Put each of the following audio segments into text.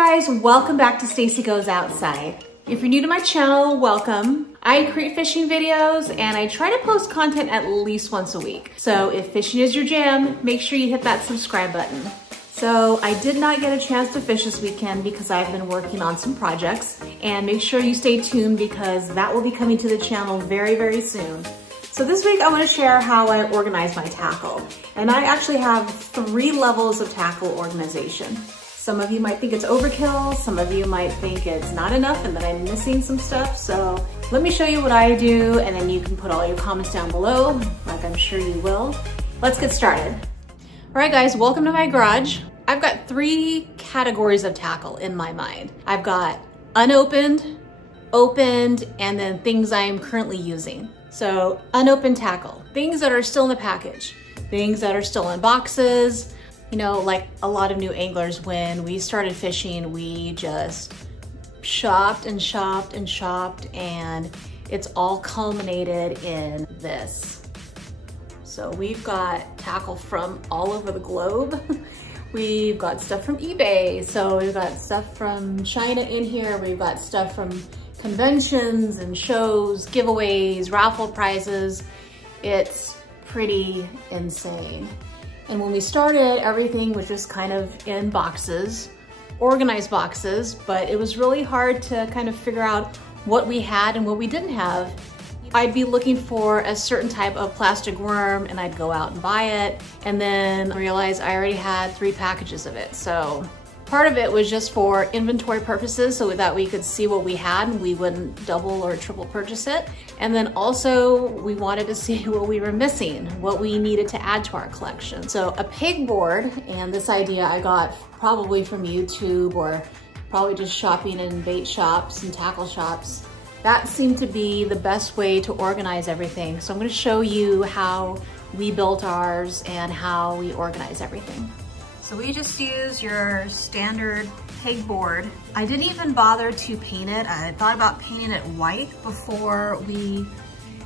guys, welcome back to Stacy Goes Outside. If you're new to my channel, welcome. I create fishing videos and I try to post content at least once a week. So if fishing is your jam, make sure you hit that subscribe button. So I did not get a chance to fish this weekend because I've been working on some projects, and make sure you stay tuned because that will be coming to the channel very, very soon. So this week I want to share how I organize my tackle. And I actually have 3 levels of tackle organization. Some of you might think it's overkill, some of you might think it's not enough and that I'm missing some stuff. So let me show you what I do, and then you can put all your comments down below, like I'm sure you will. Let's get started. All right guys, welcome to my garage. I've got 3 categories of tackle in my mind. I've got unopened, opened, and then things I'm currently using. So unopened tackle, things that are still in the package, things that are still in boxes. You know, like a lot of new anglers, when we started fishing, we just shopped and shopped and shopped, and it's all culminated in this. So we've got tackle from all over the globe. We've got stuff from eBay. So we've got stuff from China in here. We've got stuff from conventions and shows, giveaways, raffle prizes. It's pretty insane. And when we started, everything was just kind of in boxes, organized boxes, but it was really hard to kind of figure out what we had and what we didn't have. I'd be looking for a certain type of plastic worm and I'd go out and buy it, and then realize I already had 3 packages of it. So part of it was just for inventory purposes so that we could see what we had and we wouldn't double or triple purchase it. And then also we wanted to see what we were missing, what we needed to add to our collection. So a pegboard, and this idea I got probably from YouTube or probably just shopping in bait shops and tackle shops. That seemed to be the best way to organize everything. So I'm going to show you how we built ours and how we organize everything. So we just use your standard pegboard. I didn't even bother to paint it. I thought about painting it white before we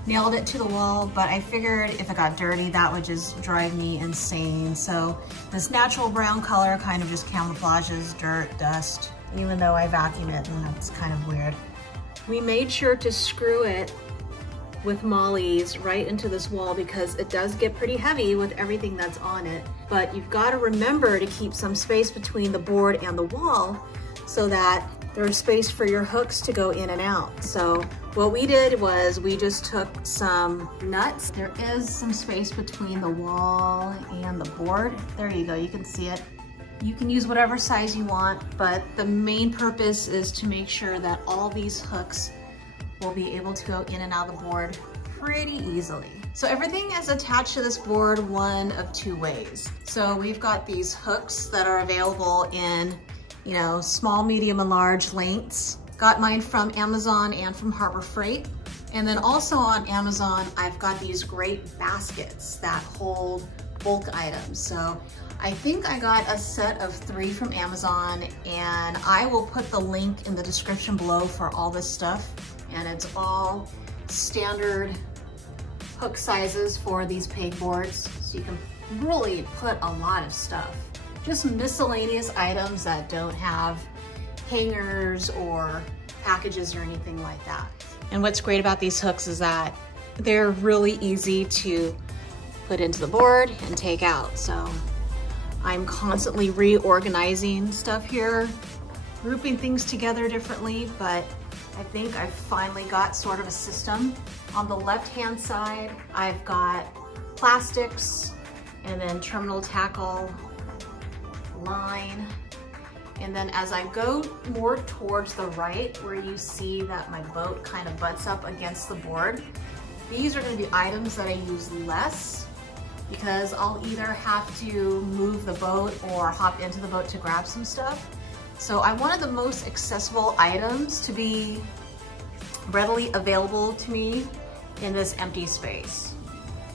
nailed it to the wall, but I figured if it got dirty, that would just drive me insane. So this natural brown color kind of just camouflages dirt, dust, even though I vacuum it, and that's kind of weird. We made sure to screw it with mollies right into this wall because it does get pretty heavy with everything that's on it. But you've got to remember to keep some space between the board and the wall so that there's space for your hooks to go in and out. So what we did was we just took some nuts. There is some space between the wall and the board. There you go, you can see it. You can use whatever size you want, but the main purpose is to make sure that all these hooks will be able to go in and out of the board pretty easily. So everything is attached to this board one of 2 ways. So we've got these hooks that are available in, you know, small, medium, and large lengths. Got mine from Amazon and from Harbor Freight. And then also on Amazon, I've got these great baskets that hold bulk items. So I think I got a set of 3 from Amazon, and I will put the link in the description below for all this stuff. And it's all standard hook sizes for these pegboards. So you can really put a lot of stuff. Just miscellaneous items that don't have hangers or packages or anything like that. And what's great about these hooks is that they're really easy to put into the board and take out. So I'm constantly reorganizing stuff here, grouping things together differently, but I think I finally got sort of a system. On the left-hand side, I've got plastics and then terminal tackle, line. And then as I go more towards the right, where you see that my boat kind of butts up against the board, these are gonna be items that I use less because I'll either have to move the boat or hop into the boat to grab some stuff. So I wanted the most accessible items to be readily available to me in this empty space.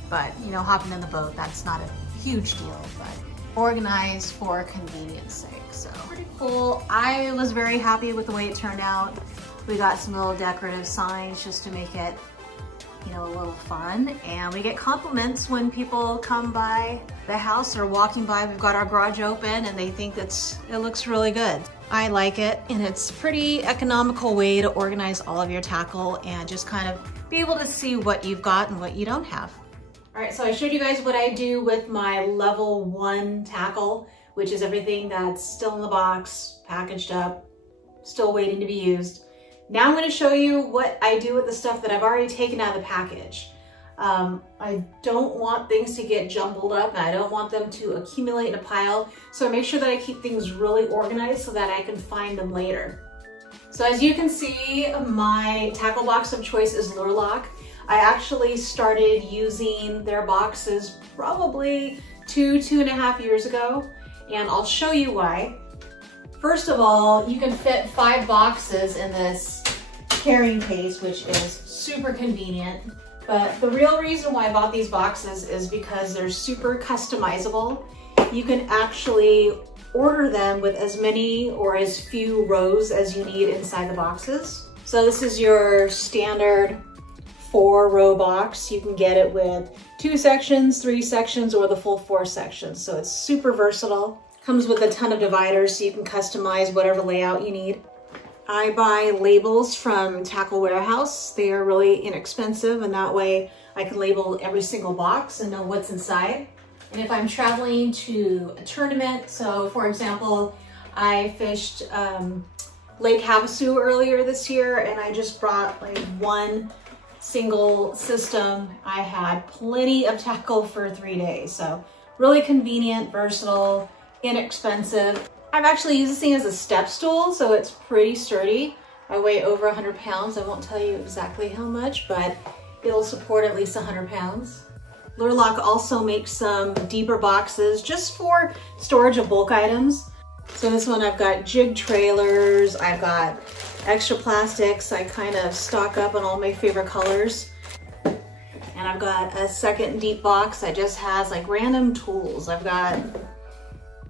But you know, hopping in the boat, that's not a huge deal, but organized for convenience sake. So pretty cool. I was very happy with the way it turned out. We got some little decorative signs just to make it, you know, a little fun. And we get compliments when people come by the house or walking by. We've got our garage open and they think it looks really good. I like it, and it's a pretty economical way to organize all of your tackle and just kind of be able to see what you've got and what you don't have. All right, so I showed you guys what I do with my level 1 tackle, which is everything that's still in the box, packaged up, still waiting to be used. Now I'm going to show you what I do with the stuff that I've already taken out of the package. I don't want things to get jumbled up, and I don't want them to accumulate in a pile. So I make sure that I keep things really organized so that I can find them later. So as you can see, my tackle box of choice is Lure Lock. I actually started using their boxes probably 2.5 years ago, and I'll show you why. First of all, you can fit 5 boxes in this carrying case, which is super convenient. But the real reason why I bought these boxes is because they're super customizable. You can actually order them with as many or as few rows as you need inside the boxes. So this is your standard 4-row box. You can get it with 2 sections, 3 sections, or the full 4 sections. So it's super versatile. Comes with a ton of dividers so you can customize whatever layout you need. I buy labels from Tackle Warehouse. They are really inexpensive, and that way I can label every single box and know what's inside. And if I'm traveling to a tournament, so for example, I fished Lake Havasu earlier this year, and I just brought like 1 single system. I had plenty of tackle for 3 days. So really convenient, versatile, inexpensive. I've actually used this thing as a step stool, so it's pretty sturdy. I weigh over 100 pounds. I won't tell you exactly how much, but it'll support at least 100 pounds. Lure Lock also makes some deeper boxes just for storage of bulk items. So this one I've got jig trailers, I've got extra plastics. I kind of stock up on all my favorite colors. And I've got a second deep box that just has like random tools. I've got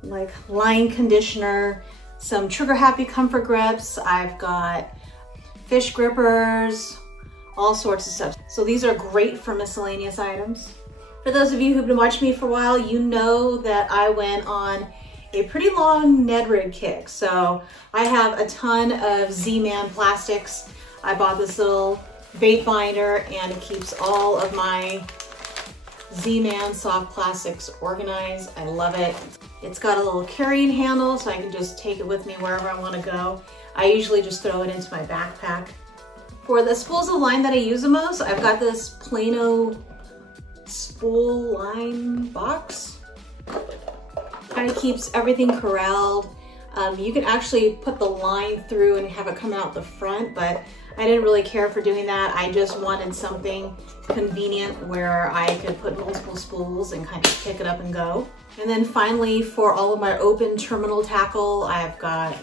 like line conditioner, some trigger happy comfort grips. I've got fish grippers, all sorts of stuff. So these are great for miscellaneous items. For those of you who've been watching me for a while, you know that I went on a pretty long Ned rig kick. So I have a ton of Z-Man plastics. I bought this little bait binder and it keeps all of my Z-Man soft plastics organized. I love it. It's got a little carrying handle so I can just take it with me wherever I want to go. I usually just throw it into my backpack. For the spools of line that I use the most, I've got this Plano spool line box. Kind of keeps everything corralled. You can actually put the line through and have it come out the front, but I didn't really care for doing that. I just wanted something convenient where I could put multiple spools and kind of pick it up and go. And then finally, for all of my open terminal tackle, I've got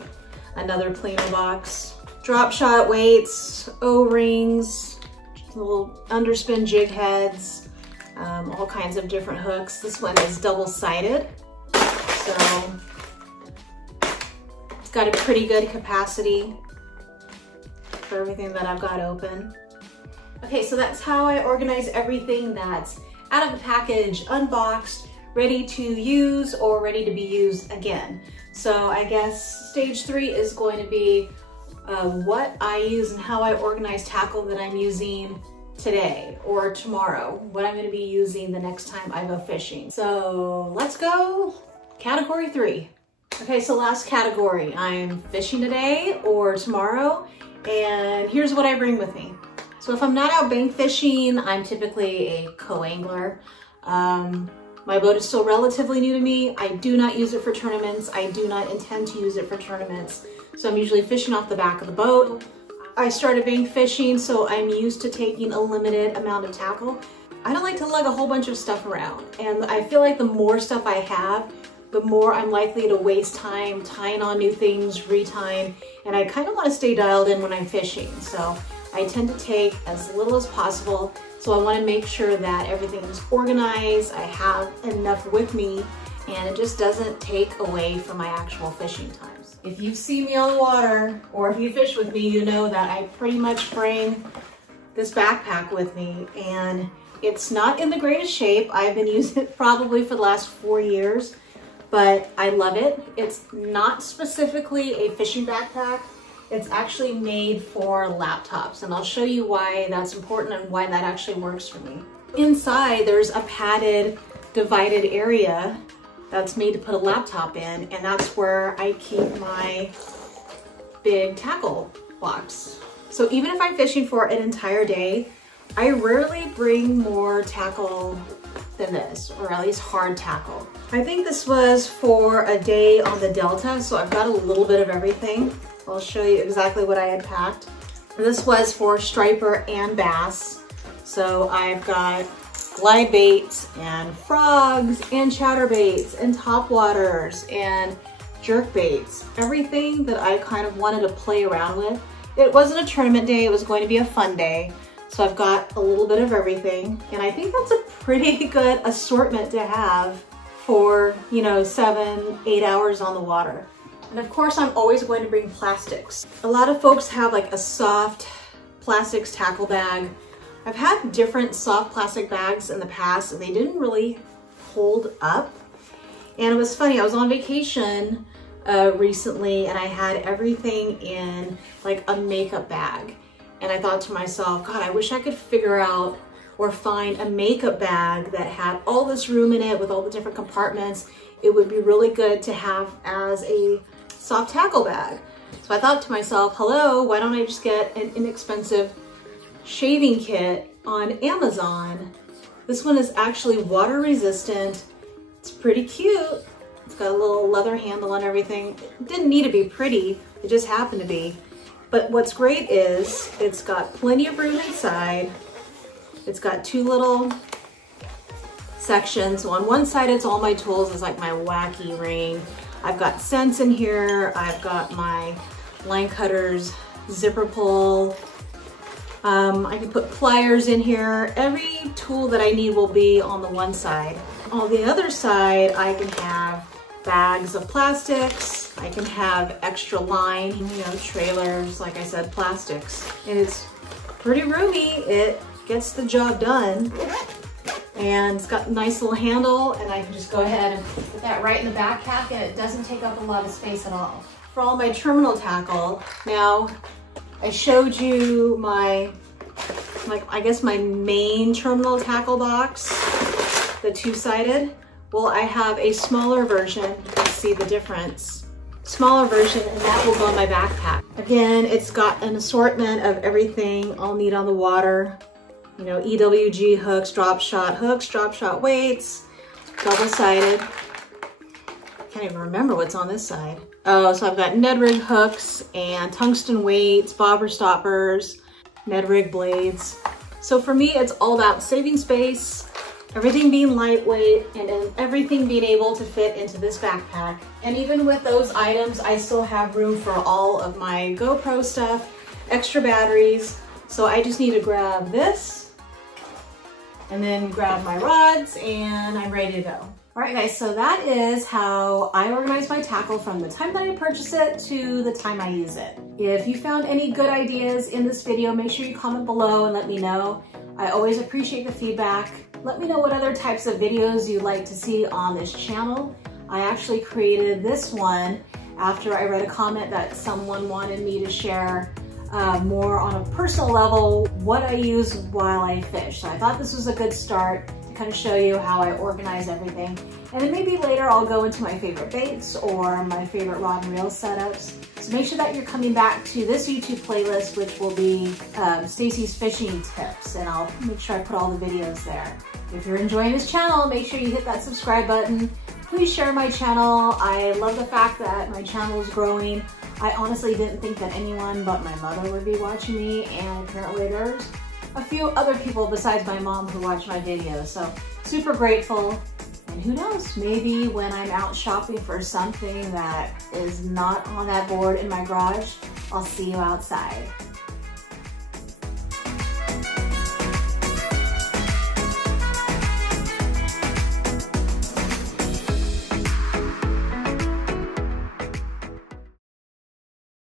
another Plano box. Drop shot weights, O-rings, little underspin jig heads, all kinds of different hooks. This one is double-sided, so it's got a pretty good capacity for everything that I've got open. Okay, so that's how I organize everything that's out of the package, unboxed, ready to use or ready to be used again. So I guess stage 3 is going to be what I use and how I organize tackle that I'm using today or tomorrow, what I'm going to be using the next time I go fishing. So let's go category 3. Okay, so last category, I'm fishing today or tomorrow, and here's what I bring with me. So if I'm not out bank fishing, I'm typically a co-angler. My boat is still relatively new to me. I do not use it for tournaments. I do not intend to use it for tournaments. So I'm usually fishing off the back of the boat. I started bank fishing, so I'm used to taking a limited amount of tackle. I don't like to lug a whole bunch of stuff around. And I feel like the more stuff I have, the more I'm likely to waste time tying on new things, retying, and I kind of want to stay dialed in when I'm fishing. So I tend to take as little as possible. So I want to make sure that everything is organized, I have enough with me, and it just doesn't take away from my actual fishing times. If you've seen me on the water, or if you fish with me, you know that I pretty much bring this backpack with me, and it's not in the greatest shape. I've been using it probably for the last 4 years, but I love it. It's not specifically a fishing backpack. It's actually made for laptops, and I'll show you why that's important and why that actually works for me. Inside, there's a padded, divided area that's made to put a laptop in, and that's where I keep my big tackle box. So even if I'm fishing for an entire day, I rarely bring more tackle than this, or at least hard tackle. I think this was for a day on the Delta, so I've got a little bit of everything. I'll show you exactly what I had packed. This was for striper and bass. So I've got glide baits and frogs and chatterbaits and topwaters and jerk baits. Everything that I kind of wanted to play around with. It wasn't a tournament day, it was going to be a fun day. So I've got a little bit of everything. And I think that's a pretty good assortment to have for, you know, 7-8 hours on the water. And of course, I'm always going to bring plastics. A lot of folks have like a soft plastics tackle bag. I've had different soft plastic bags in the past and they didn't really hold up. And it was funny, I was on vacation recently and I had everything in like a makeup bag. And I thought to myself, God, I wish I could figure out or find a makeup bag that had all this room in it with all the different compartments. It would be really good to have as a soft tackle bag. So I thought to myself, hello, why don't I just get an inexpensive shaving kit on Amazon? This one is actually water resistant. It's pretty cute. It's got a little leather handle and everything. It didn't need to be pretty, it just happened to be. But what's great is it's got plenty of room inside. It's got 2 little sections. So on one side, it's all my tools. It's like my wacky ring. I've got scents in here. I've got my line cutters, zipper pull. I can put pliers in here. Every tool that I need will be on the one side. On the other side, I can have bags of plastics. I can have extra line, you know, trailers, like I said, plastics. And it's pretty roomy. It gets the job done. And it's got a nice little handle, and I can just go ahead and put that right in the backpack, and it doesn't take up a lot of space at all. For all my terminal tackle, now I showed you my, I guess my main terminal tackle box, the 2-sided. Well, I have a smaller version, you can see the difference. Smaller version, and that will go in my backpack. Again, it's got an assortment of everything I'll need on the water. You know, EWG hooks, drop shot weights, double-sided. Can't even remember what's on this side. Oh, so I've got Ned rig hooks and tungsten weights, bobber stoppers, Ned rig blades. So for me, it's all about saving space, everything being lightweight, and everything being able to fit into this backpack. And even with those items, I still have room for all of my GoPro stuff, extra batteries. So I just need to grab this and then grab my rods, and I'm ready to go. All right, guys, so that is how I organize my tackle from the time that I purchase it to the time I use it. If you found any good ideas in this video, make sure you comment below and let me know. I always appreciate the feedback. Let me know what other types of videos you'd like to see on this channel. I actually created this one after I read a comment that someone wanted me to share more on a personal level what I use while I fish. So I thought this was a good start to kind of show you how I organize everything. And then maybe later I'll go into my favorite baits or my favorite rod and reel setups. So make sure that you're coming back to this YouTube playlist, which will be Stacy's fishing tips, and I'll make sure I put all the videos there. If you're enjoying this channel, make sure you hit that subscribe button. Please share my channel. I love the fact that my channel is growing. I honestly didn't think that anyone but my mother would be watching me, and apparently there's a few other people besides my mom who watch my videos. So super grateful. And who knows, maybe when I'm out shopping for something that is not on that board in my garage, I'll see you outside.